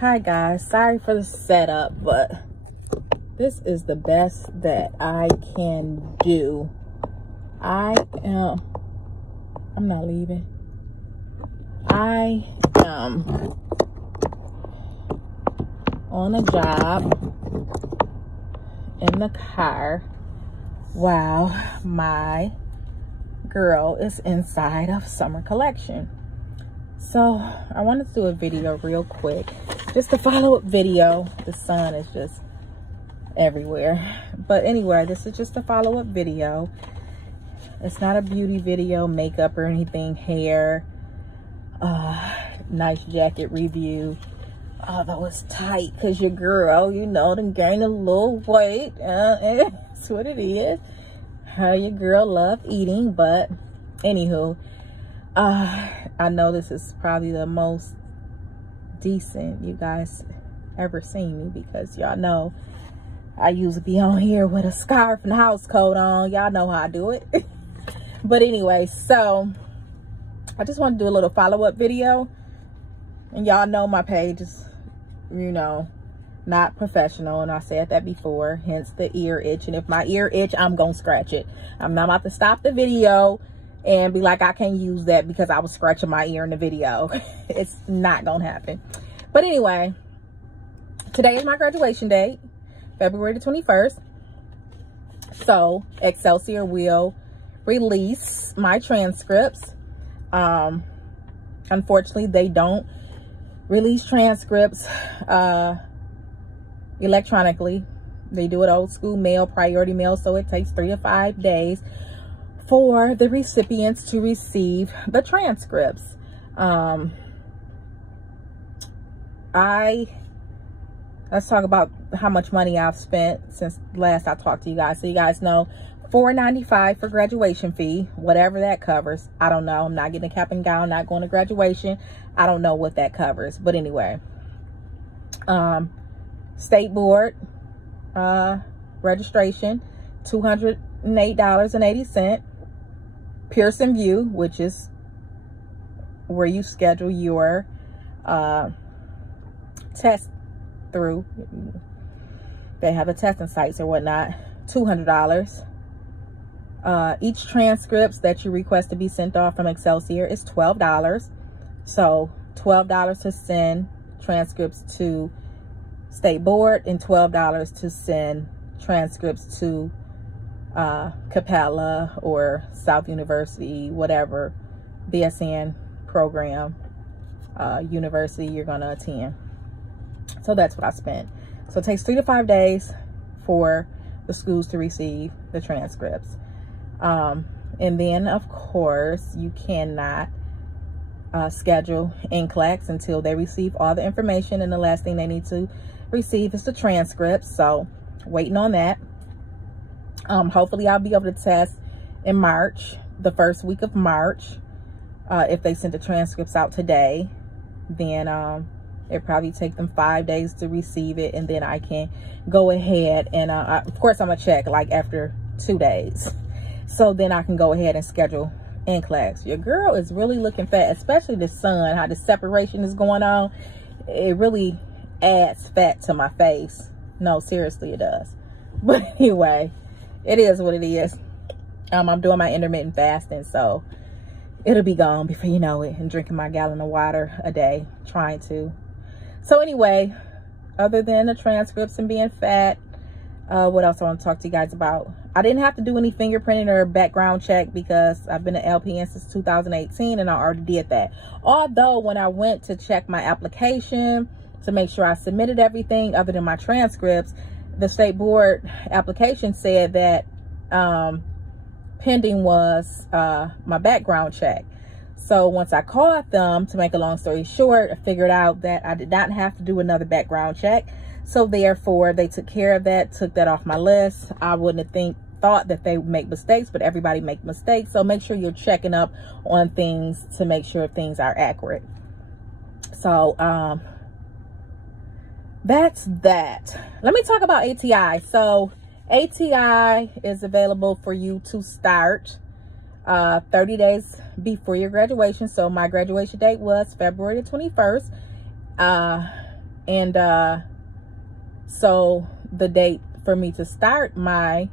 Hi guys, sorry for the setup, but this is the best that I can do. I'm not leaving. I am on a job in the car while my girl is inside of summer collection. So I wanted to do a video real quick, just a follow-up video. The sun is just everywhere, but anyway, this is just a follow-up video. It's not a beauty video, makeup or anything, hair, nice jacket review, although it's tight because your girl, you know, done gained a little weight. That's what it is. How your girl love eating. But anywho, I know this is probably the most decent you guys ever seen me, because y'all know I usually be on here with a scarf and a house coat on. Y'all know how I do it. But anyway, so I just want to do a little follow-up video. And y'all know my page is, you know, not professional, and I said that before, hence the ear itch. And if my ear itch, I'm gonna scratch it. I'm not about to stop the video and be like, I can't use that because I was scratching my ear in the video. It's not gonna happen. But anyway, today is my graduation date, February the 21st. So Excelsior will release my transcripts. Unfortunately, they don't release transcripts electronically. They do it old school mail, priority mail, so it takes 3 to 5 days for the recipients to receive the transcripts. Let's talk about how much money I've spent since last I talked to you guys. So you guys know, $4.95 for graduation fee, whatever that covers. I don't know. I'm not getting a cap and gown, not going to graduation. I don't know what that covers. But anyway, state board registration, $208.80. Pearson View, which is where you schedule your test through. They have the testing sites or whatnot, $200. Each transcripts that you request to be sent off from Excelsior is $12. So $12 to send transcripts to state board and $12 to send transcripts to Capella or South University, whatever BSN program university you're going to attend. So that's what I spent. So it takes 3 to 5 days for the schools to receive the transcripts. And then, of course, you cannot schedule NCLEX until they receive all the information. And the last thing they need to receive is the transcripts. So waiting on that. Hopefully I'll be able to test in March, the first week of March. If they send the transcripts out today, then it probably take them 5 days to receive it. And then I can go ahead and, of course, I'm going to check like after 2 days. So then I can go ahead and schedule NCLEX. Your girl is really looking fat, especially the sun, how the separation is going on. It really adds fat to my face. No, seriously, it does. But anyway, it is what it is. I'm doing my intermittent fasting, so it'll be gone before you know it. And drinking my gallon of water a day, trying to. So anyway, other than the transcripts and being fat, what else I want to talk to you guys about? I didn't have to do any fingerprinting or background check because I've been an LPN since 2018 and I already did that. Although when I went to check my application to make sure I submitted everything other than my transcripts, the state board application said that pending was my background check. So once I called them, to make a long story short, I figured out that I did not have to do another background check. So therefore, they took care of that, took that off my list. I wouldn't have thought that they would make mistakes, but everybody make mistakes. So make sure you're checking up on things to make sure things are accurate. So that's that. Let me talk about ATI. So ATI is available for you to start 30 days before your graduation. So my graduation date was February the 21st. And so the date for me to start my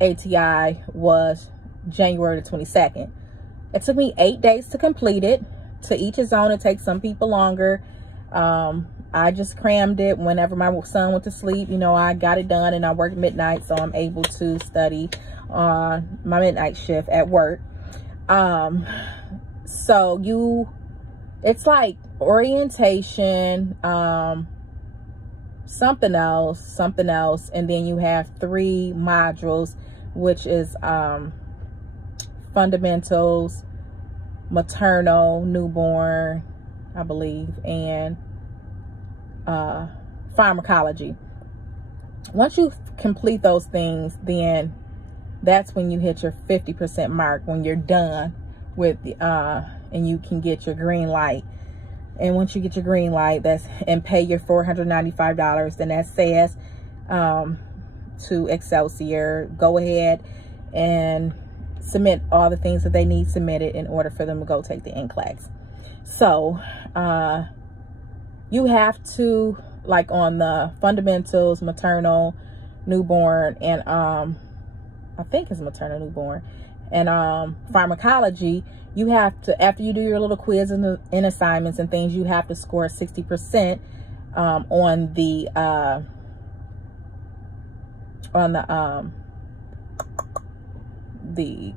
ATI was January the 22nd. It took me 8 days to complete it. To each his own. It takes some people longer. I just crammed it whenever my son went to sleep. You know, I got it done, and I work midnight, so I'm able to study on my midnight shift at work. So it's like orientation, something else, and then you have 3 modules, which is fundamentals, maternal, newborn, I believe, and pharmacology. Once you complete those things, then that's when you hit your 50% mark, when you're done with and you can get your green light. And once you get your green light, and pay your $495, then that says to Excelsior, go ahead and submit all the things that they need submitted in order for them to go take the NCLEX. So you have to, like on the fundamentals, maternal, newborn, and I think it's maternal, newborn, and pharmacology, you have to, after you do your little quiz and assignments and things, you have to score 60% on the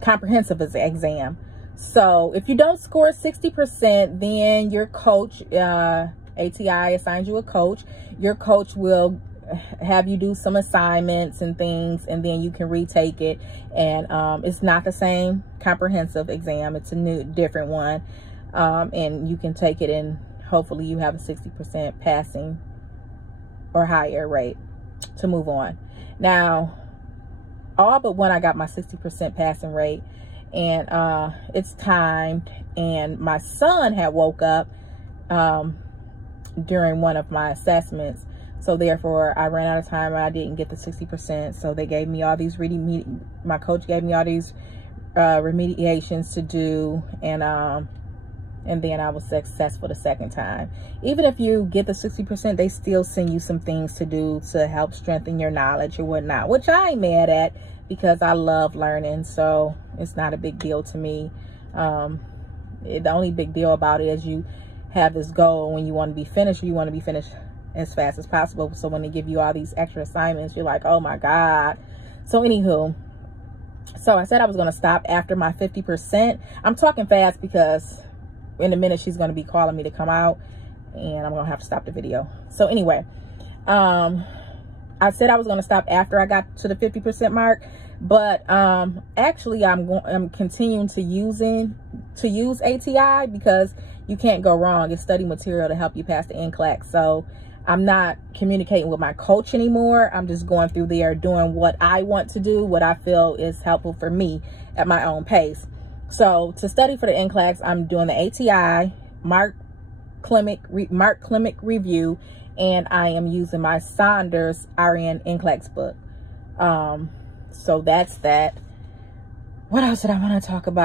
comprehensive exam. So if you don't score 60%, then your coach, ATI assigns you a coach. Your coach will have you do some assignments and things, and then you can retake it. And it's not the same comprehensive exam. It's a different one. And you can take it, and hopefully you have a 60% passing or higher rate to move on. Now, all but one, I got my 60% passing rate, and it's timed, and my son had woke up during one of my assessments, so therefore I ran out of time and I didn't get the 60%. So they gave me all these my coach gave me all these remediations to do, and then I was successful the second time. Even if you get the 60%, they still send you some things to do to help strengthen your knowledge or whatnot, which I ain't mad at, because I love learning, so it's not a big deal to me. The only big deal about it is you have this goal when you want to be finished. You want to be finished as fast as possible. So when they give you all these extra assignments, you're like, oh my God. So anywho, so I said I was going to stop after my 50%. I'm talking fast because in a minute she's going to be calling me to come out, and I'm going to have to stop the video. So anyway, I said I was going to stop after I got to the 50% mark, but actually I'm continuing to use ATI, because you can't go wrong. It's study material to help you pass the NCLEX. So I'm not communicating with my coach anymore. I'm just going through there doing what I want to do, what I feel is helpful for me at my own pace. So to study for the NCLEX, I'm doing the ATI, Mark Klimek review, and I am using my Saunders RN NCLEX book. So that's that. What else did I want to talk about?